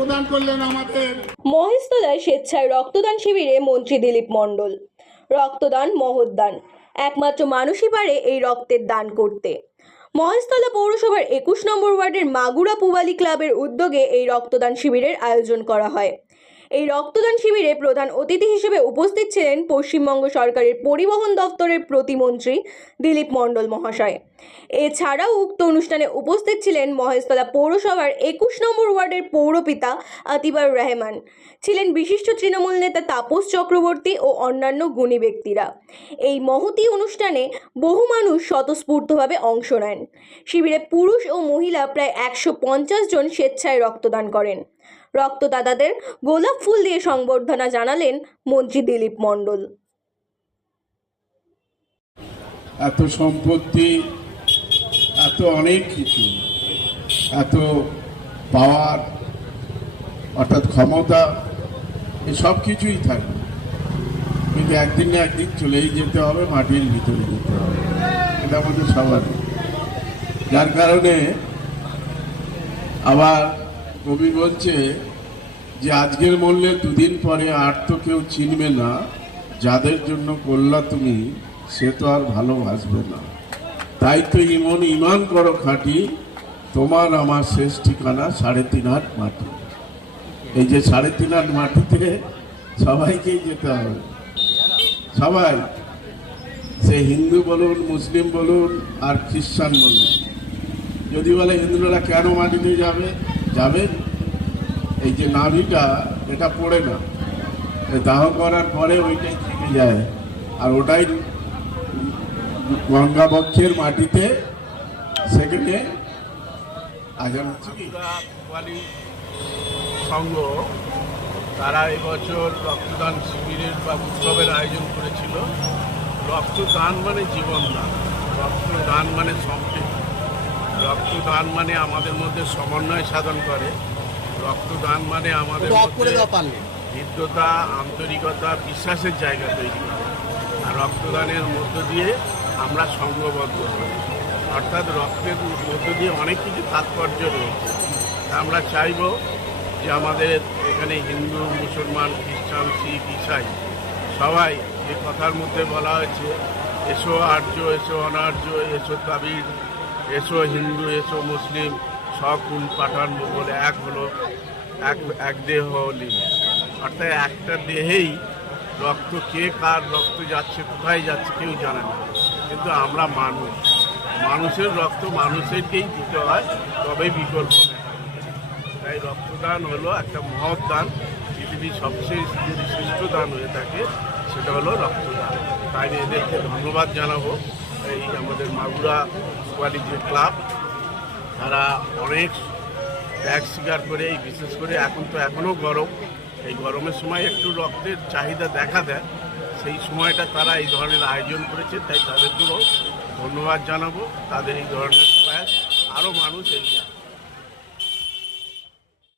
প্রদান করলেন আমাদের। মহেশতলায় স্বেচ্ছায় রক্তদান শিবিরে মন্ত্রী দিলীপ মণ্ডল। রক্তদান মহৎদান, একমাত্র মানুষই পারে এই রক্তের দান করতে। মহেশতলা পৌরসভার 21 নম্বর ওয়ার্ডের মাগুরা পুবালি ক্লাবের উদ্যোগে এই রক্তদান শিবিরের আয়োজন করা হয়। এই রক্তদান শিবিরে প্রধান অতিথি হিসেবে উপস্থিত ছিলেন পশ্চিমবঙ্গ সরকারের পরিবহন দপ্তরের প্রতিমন্ত্রী দিলীপ মণ্ডল মহাশয়। এছাড়াও উক্ত অনুষ্ঠানে উপস্থিত ছিলেন মহেশতলা পৌরসভার 21 নম্বর ওয়ার্ডের পৌরপিতা আতিবর রহমান, ছিলেন বিশিষ্ট তৃণমূল নেতা তাপস চক্রবর্তী ও অন্যান্য গুণী ব্যক্তিরা। এই মহতী অনুষ্ঠানে বহু মানুষ স্বতঃস্ফূর্তভাবে অংশ নেন। শিবিরে পুরুষ ও মহিলা প্রায় 150 জন স্বেচ্ছায় রক্তদান করেন। রক্তদাতাদের গোলাপ ফুল দিয়ে সংবর্ধনা জানালেন মন্ত্রী দিলীপ মণ্ডল। এত সম্পত্তি, এত অনেক কিছু, এত পাওয়ার অর্থাৎ ক্ষমতা, এসব কিছুই থাকবে, কিন্তু একদিন না একদিন চলেই যেতে হবে, মাটির ভিতরে যেতে হবে, এটা আমাদের সবার। যার কারণে আবার কবি বলছে যে আজকের মূল্যে দুদিন পরে আর তো কেউ চিনবে না, যাদের জন্য করলা তুমি সে তো আর ভালোবাসবে না। তাই তো ইমান করো খাঁটি, তোমার আমার শেষ ঠিকানা 3.5 হাত মাটি। এই যে 3.5 হাত মাটিতে সবাইকেই যেতে হবে, সবাই, সে হিন্দু বলুন, মুসলিম বলুন আর খ্রিস্টান বলুন। যদি বলে হিন্দুরা কেন মাটিতে যাবে, এই যে নাভিটা এটা পড়ে না, দাহ করার পরে ওইটাই থেকে যায়, আর ওটাই গঙ্গা বক্ষের মাটিতে সেখানে আজান হচ্ছে কি সংঘ, তারা এবছর রক্তদান শিবিরের বা উৎসবের আয়োজন করেছিল। রক্তদান মানে জীবনদান, রক্তদান মানে সম্প্রীতি, রক্তদান মানে আমাদের মধ্যে সমন্বয় সাধন করে, রক্তদান মানে আমাদের হৃদ্যতা, আন্তরিকতা, বিশ্বাসের জায়গা তৈরি করে। আর রক্তদানের মধ্য দিয়ে আমরা সংঘবদ্ধ হই, অর্থাৎ রক্তের মধ্য দিয়ে অনেক কিছু তাৎপর্য রয়েছে। আমরা চাইব যে আমাদের এখানে হিন্দু, মুসলমান, খ্রিস্টান, শিখ, ইসাই সবাই যে কথার মধ্যে বলা হয়েছে, এসো আর্য, এসো অনার্য, এসো দ্রাবিড়, এসো হিন্দু, এসো মুসলিম, সকুল পাঠান মোগল এক হলো, এক দেহ লিঙ্গ। অর্থাৎ একটা দেহেই রক্ত, কে কার রক্ত যাচ্ছে, কোথায় যাচ্ছে কেউ জানে না, কিন্তু আমরা মানুষ, মানুষের রক্ত মানুষেরকেই দিতে হয়, তবে বিকল্প নেই। তাই রক্তদান হলো একটা মহৎ দান, পৃথিবীর সবচেয়ে যদি শ্রেষ্ঠ দান হয়ে থাকে সেটা হলো রক্তদান। তাই এদেরকে ধন্যবাদ জানাবো। এই আমাদের মাগুরা পুবালি যে ক্লাব, তারা অনেক ত্যাগ স্বীকার করে, এই বিশেষ করে এখন তো এখনও গরম, এই গরমের সময় একটু রক্তের চাহিদা দেখা দেয়, সেই সময়টা তারা এই ধরনের আয়োজন করেছে। তাই তাদেরকেও ধন্যবাদ জানাবো। তাদের এই ধরনের প্রয়াস আরও মানুষ এগিয়ে